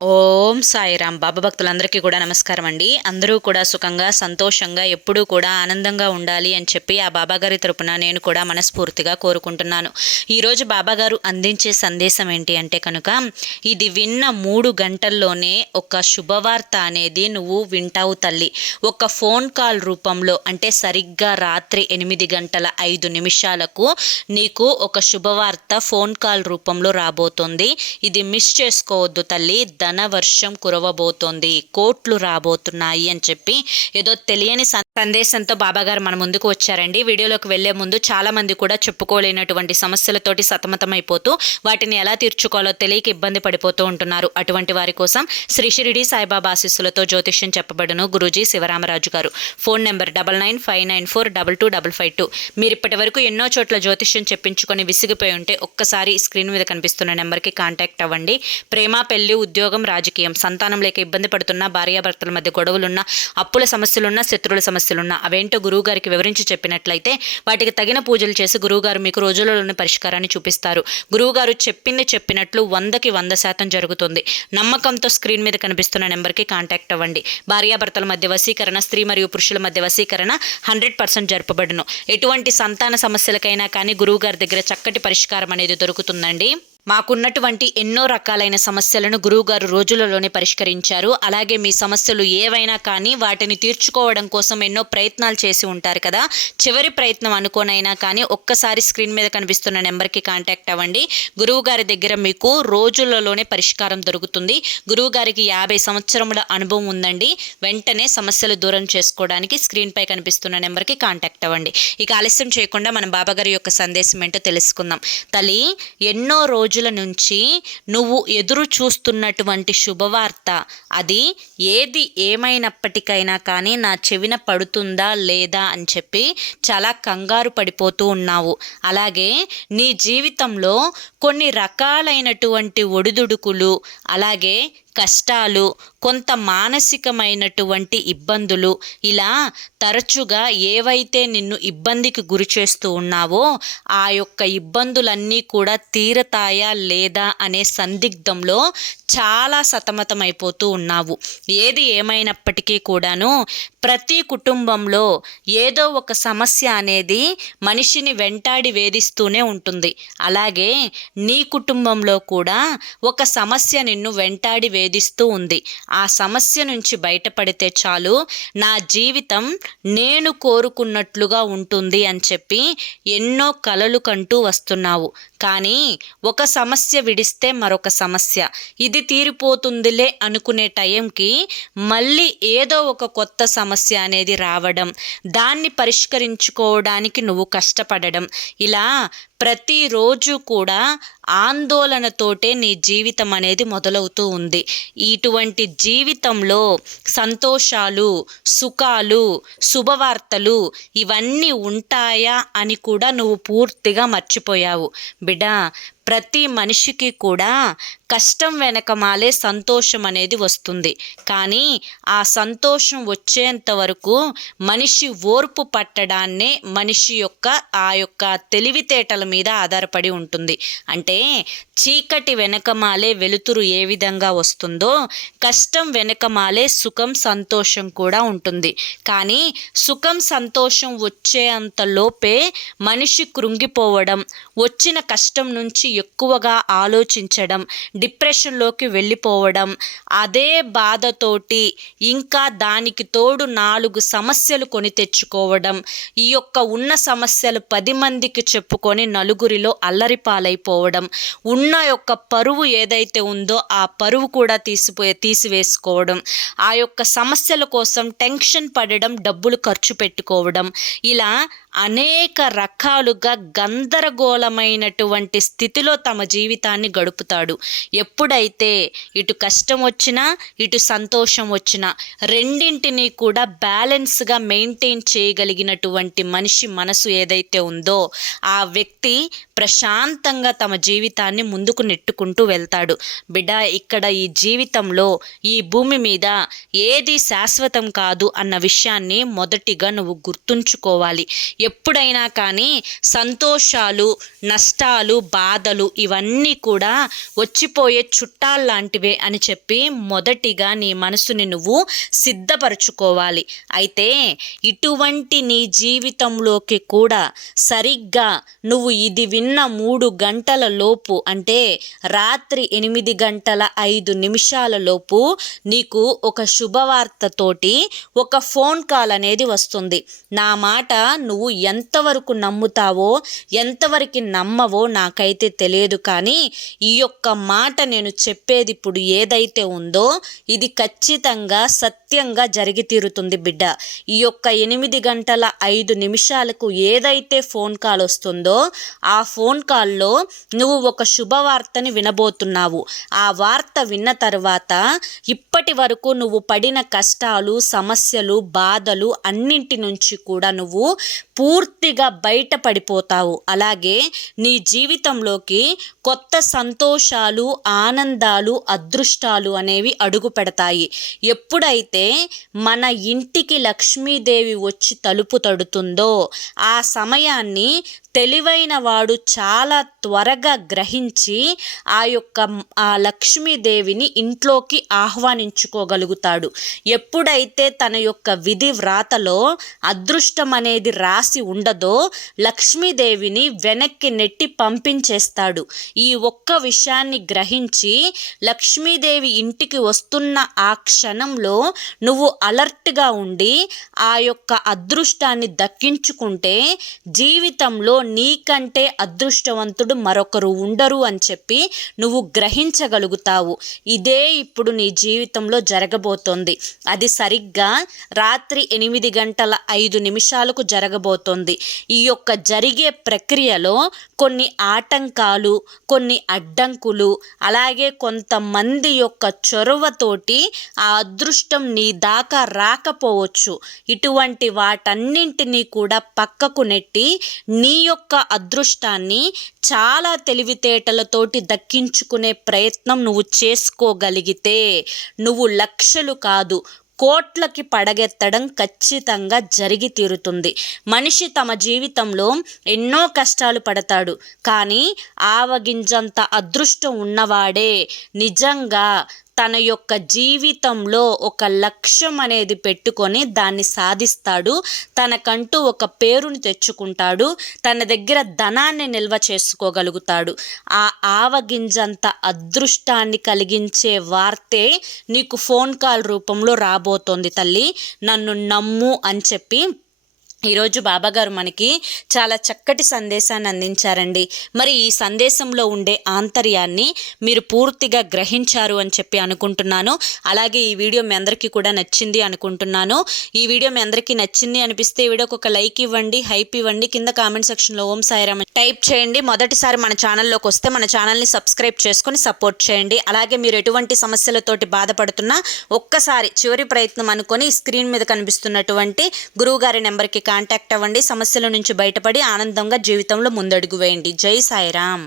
ఓం సాయిరామ్. బాబా భక్తులందరికీ కూడా నమస్కారం అండి. అందరూ కూడా సుఖంగా సంతోషంగా ఎప్పుడూ కూడా ఆనందంగా ఉండాలి అని చెప్పి ఆ బాబాగారి తరపున నేను కూడా మనస్ఫూర్తిగా కోరుకుంటున్నాను. ఈరోజు బాబాగారు అందించే సందేశం ఏంటి అంటే కనుక, ఇది విన్న 3 గంటల్లోనే ఒక శుభవార్త అనేది నువ్వు వింటావు తల్లి. ఒక ఫోన్ కాల్ రూపంలో, అంటే సరిగ్గా రాత్రి 8:05 నీకు ఒక శుభవార్త ఫోన్ కాల్ రూపంలో రాబోతోంది. ఇది మిస్ చేసుకోవద్దు తల్లి. ధన వర్షం కురవబోతోంది, కోట్లు రాబోతున్నాయి అని చెప్పి ఏదో తెలియని సందేశంతో బాబాగారు మన ముందుకు వచ్చారండి. వీడియోలోకి వెళ్లే ముందు చాలా మంది కూడా చెప్పుకోలేనటువంటి సమస్యలతోటి సతమతమైపోతూ వాటిని ఎలా తీర్చుకోవాలో తెలియక ఇబ్బంది పడిపోతూ ఉంటున్నారు. అటువంటి వారి కోసం శ్రీ షిరిడి సాయిబాబా ఆశీస్సులతో జ్యోతిష్యం చెప్పబడును గురూజీ శివరామరాజు గారు. Phone number 9959422552. మీరు ఇప్పటి వరకు ఎన్నో చోట్ల జ్యోతిష్యం చెప్పించుకొని విసిగిపోయి ఉంటే ఒక్కసారి స్క్రీన్ మీద కనిపిస్తున్న నెంబర్కి కాంటాక్ట్ అవ్వండి. ప్రేమ, పెళ్లి, ఉద్యోగం, రాజకీయం, సంతానం లేక ఇబ్బంది పడుతున్న, భార్యాభర్తల మధ్య గొడవలున్నా, అప్పుల సమస్యలున్నా, శత్రువుల సమస్యలున్నా అవేంటో గురువు గారికి వివరించి చెప్పినట్లయితే వాటికి తగిన పూజలు చేసి గురువుగారు మీకు రోజులలోని పరిష్కారాన్ని చూపిస్తారు. గురువుగారు చెప్పినట్లు 100కి 100% జరుగుతుంది. నమ్మకంతో స్క్రీన్ మీద కనిపిస్తున్న నెంబర్కి కాంటాక్ట్ అవ్వండి. భార్యాభర్తల మధ్య వశీకరణ, స్త్రీ మరియు పురుషుల మధ్య వశీకరణ 100% జరపబడును. ఎటువంటి సంతాన సమస్యలకైనా కానీ గురువుగారి దగ్గర చక్కటి పరిష్కారం అనేది దొరుకుతుందండి. మాకున్నటువంటి ఎన్నో రకాలైన సమస్యలను గురువుగారు రోజులలోనే పరిష్కరించారు. అలాగే మీ సమస్యలు ఏవైనా కానీ వాటిని తీర్చుకోవడం కోసం ఎన్నో ప్రయత్నాలు చేసి ఉంటారు కదా. చివరి ప్రయత్నం అనుకోనైనా కానీ ఒక్కసారి స్క్రీన్ మీద కనిపిస్తున్న నెంబర్కి కాంటాక్ట్ అవ్వండి. గురువుగారి దగ్గర మీకు రోజులలోనే పరిష్కారం దొరుకుతుంది. గురువుగారికి 50 సంవత్సరముల అనుభవం ఉందండి. వెంటనే సమస్యలు దూరం చేసుకోవడానికి స్క్రీన్పై కనిపిస్తున్న నెంబర్కి కాంటాక్ట్ అవ్వండి. ఇక ఆలస్యం చేయకుండా మనం బాబాగారి యొక్క సందేశం ఏంటో తెలుసుకుందాం. తల్లి, ఎన్నో రోజుల నుంచి నువ్వు ఎదురు చూస్తున్నటువంటి శుభవార్త, అది ఏది ఏమైనప్పటికైనా కానీ నా చెవిన పడుతుందా లేదా అని చెప్పి చాలా కంగారు పడిపోతూ ఉన్నావు. అలాగే నీ జీవితంలో కొన్ని రకాలైనటువంటి ఒడిదుడుకులు, అలాగే కష్టాలు, కొంత మానసికమైనటువంటి ఇబ్బందులు, ఇలా తరచుగా ఏవైతే నిన్ను ఇబ్బందికి గురి చేస్తూ ఉన్నావో ఆ యొక్క ఇబ్బందులన్నీ కూడా తీరతాయా లేదా అనే సందిగ్ధంలో చాలా సతమతమైపోతూ ఉన్నావు. ఏది ఏమైనప్పటికీ కూడాను ప్రతి కుటుంబంలో ఏదో ఒక సమస్య అనేది మనిషిని వెంటాడి వేధిస్తూనే ఉంటుంది. అలాగే నీ కుటుంబంలో కూడా ఒక సమస్య నిన్ను వెంటాడి వేధిస్తూ ఉంది. ఆ సమస్య నుంచి బయటపడితే చాలు, నా జీవితం నేను కోరుకున్నట్లుగా ఉంటుంది అని చెప్పి ఎన్నో కలలు కంటూ వస్తున్నావు. కానీ ఒక సమస్య విడిస్తే మరొక సమస్య, ఇది తీరిపోతుందిలే అనుకునే టైంకి మళ్ళీ ఏదో ఒక కొత్త సమస్య అనేది రావడం, దాన్ని పరిష్కరించుకోవడానికి నువ్వు కష్టపడడం, ఇలా ప్రతిరోజు కూడా ఆందోళనతోటే నీ జీవితం అనేది మొదలవుతూ ఉంది. ఇటువంటి జీవితంలో సంతోషాలు, సుఖాలు, శుభవార్తలు ఇవన్నీ ఉంటాయా అని కూడా నువ్వు పూర్తిగా మర్చిపోయావు. బిడ్డ, ప్రతి మనిషికి కూడా కష్టం వెనకమాలే సంతోషం అనేది వస్తుంది. కానీ ఆ సంతోషం వచ్చేంత వరకు మనిషి ఓర్పు పట్టడాన్నే మనిషి యొక్క ఆ యొక్క తెలివితేటల మీద ఆధారపడి ఉంటుంది. అంటే చీకటి వెనకమాలే వెలుతురు ఏ విధంగా వస్తుందో కష్టం వెనకమాలే సుఖం, సంతోషం కూడా ఉంటుంది. కానీ సుఖం, సంతోషం వచ్చేంత లోపే మనిషి కృంగిపోవడం, వచ్చిన కష్టం నుంచి ఎక్కువగా ఆలోచించడం, డిప్రెషన్లోకి వెళ్ళిపోవడం, అదే బాధతోటి ఇంకా దానికి తోడు 4 సమస్యలు కొని తెచ్చుకోవడం, ఈ యొక్క ఉన్న సమస్యలు 10 మందికి చెప్పుకొని నలుగురిలో అల్లరిపాలైపోవడం, ఉన్న యొక్క పరువు ఏదైతే ఉందో ఆ పరువు కూడా తీసివేసుకోవడం, ఆ యొక్క సమస్యల కోసం టెన్షన్ పడడం, డబ్బులు ఖర్చు పెట్టుకోవడం, ఇలా అనేక రకాలుగా గందరగోళమైనటువంటి స్థితిలో తమ జీవితాన్ని గడుపుతాడు. ఎప్పుడైతే ఇటు కష్టం వచ్చినా ఇటు సంతోషం వచ్చినా రెండింటినీ కూడా బ్యాలెన్స్గా మెయింటైన్ చేయగలిగినటువంటి మనిషి మనసు ఏదైతే ఉందో ఆ వ్యక్తి ప్రశాంతంగా తమ జీవితాన్ని ముందుకు నెట్టుకుంటూ వెళ్తాడు. బిడ్డ, ఇక్కడ ఈ జీవితంలో ఈ భూమి మీద ఏది శాశ్వతం కాదు అన్న విషయాన్ని మొదటిగా నువ్వు గుర్తుంచుకోవాలి. ఎప్పుడైనా కానీ సంతోషాలు, నష్టాలు, బాధలు ఇవన్నీ కూడా వచ్చిపోయే చుట్టాల్లాంటివే అని చెప్పి మొదటిగా నీ మనసుని నువ్వు సిద్ధపరచుకోవాలి. అయితే ఇటువంటి నీ జీవితంలోకి కూడా సరిగ్గా నువ్వు ఇది విన్న 3 గంటల లోపు, అంటే రాత్రి 8:05 లోపు నీకు ఒక శుభవార్తతోటి ఒక ఫోన్ కాల్ అనేది వస్తుంది. నా మాట నువ్వు ఎంతవరకు నమ్ముతావో ఎంతవరకు నమ్మవో నాకైతే తెలియదు, కానీ ఈ యొక్క మాట నేను చెప్పేది ఇప్పుడు ఏదైతే ఉందో ఇది ఖచ్చితంగా సత్యంగా జరిగి తీరుతుంది బిడ్డ. ఈ యొక్క 8:05 ఏదైతే ఫోన్ కాల్ వస్తుందో ఆ ఫోన్ కాల్లో నువ్వు ఒక శుభవార్తని వినబోతున్నావు. ఆ వార్త విన్న తర్వాత ఇప్పటి వరకు నువ్వు పడిన కష్టాలు, సమస్యలు, బాధలు అన్నింటి నుంచి కూడా నువ్వు పూర్తిగా బయటపడిపోతావు. అలాగే నీ జీవితంలోకి కొత్త సంతోషాలు, ఆనందాలు, అదృష్టాలు అనేవి అడుగు పెడతాయి. ఎప్పుడైతే మన ఇంటికి లక్ష్మీదేవి వచ్చి తలుపు తడుతుందో ఆ సమయాన్ని తెలివైన వాడు చాలా త్వరగా గ్రహించి ఆ లక్ష్మీదేవిని ఇంట్లోకి ఆహ్వానించుకోగలుగుతాడు. ఎప్పుడైతే తన యొక్క విధి వ్రాతలో అదృష్టం అనేది రాసి ఉండదో లక్ష్మీదేవిని వెనక్కి నెట్టి పంపించేస్తాడు. ఈ ఒక్క విషయాన్ని గ్రహించి లక్ష్మీదేవి ఇంటికి వస్తున్న ఆ క్షణంలో నువ్వు అలర్ట్గా ఉండి ఆ యొక్క అదృష్టాన్ని దక్కించుకుంటే జీవితంలో నీకంటే అదృష్టవంతుడు మరొకరు ఉండరు అని చెప్పి నువ్వు గ్రహించగలుగుతావు. ఇదే ఇప్పుడు నీ జీవితంలో జరగబోతోంది. అది సరిగ్గా రాత్రి 8:05 జరగబోతోంది. ఈ యొక్క జరిగే ప్రక్రియలో కొన్ని ఆటంకాలు, కొన్ని అడ్డంకులు, అలాగే కొంతమంది యొక్క చొరవతోటి ఆ అదృష్టం నీ దాకా రాకపోవచ్చు. ఇటువంటి వాటన్నింటినీ కూడా పక్కకు నెట్టి నీ యొక్క అదృష్టాన్ని చాలా తెలివితేటలతోటి దక్కించుకునే ప్రయత్నం నువ్వు చేసుకోగలిగితే నువ్వు లక్షలు కాదు కోట్లకి పడగెత్తడం ఖచ్చితంగా జరిగి తీరుతుంది. మనిషి తమ జీవితంలో ఎన్నో కష్టాలు పడతాడు, కానీ ఆవగింజంత అదృష్టం ఉన్నవాడే నిజంగా తన యొక్క జీవితంలో ఒక లక్ష్యం అనేది పెట్టుకొని దాన్ని సాధిస్తాడు. తనకంటూ ఒక పేరుని తెచ్చుకుంటాడు. తన దగ్గర ధనాన్ని నిల్వ చేసుకోగలుగుతాడు. ఆ ఆవగింజంత అదృష్టాన్ని కలిగించే వార్తే నీకు ఫోన్ కాల్ రూపంలో రాబోతోంది. తల్లి, నన్ను నమ్ము అని చెప్పి ఈరోజు బాబాగారు మనకి చాలా చక్కటి సందేశాన్ని అందించారండి. మరి ఈ సందేశంలో ఉండే ఆంతర్యాన్ని మీరు పూర్తిగా గ్రహించారు అని చెప్పి అనుకుంటున్నాను. అలాగే ఈ వీడియో మీ అందరికీ కూడా నచ్చింది అనుకుంటున్నాను. ఈ వీడియో మీ అందరికీ నచ్చింది అనిపిస్తే ఈ వీడియోకి ఒక లైక్ ఇవ్వండి, హైప్ ఇవ్వండి. కింద కామెంట్ సెక్షన్లో ఓం సాయిరామ్ టైప్ చేయండి. మొదటిసారి మన ఛానల్లోకి వస్తే మన ఛానల్ని సబ్స్క్రైబ్ చేసుకొని సపోర్ట్ చేయండి. అలాగే మీరు ఎటువంటి సమస్యలతోటి బాధపడుతున్నా ఒక్కసారి చివరి ప్రయత్నం అనుకొని స్క్రీన్ మీద కనిపిస్తున్నటువంటి గురువుగారి నెంబర్కి కాంటాక్ట్ అవ్వండి. సమస్యల నుంచి బయటపడి ఆనందంగా జీవితంలో ముందడుగు వేయండి. జై సాయిరామ్.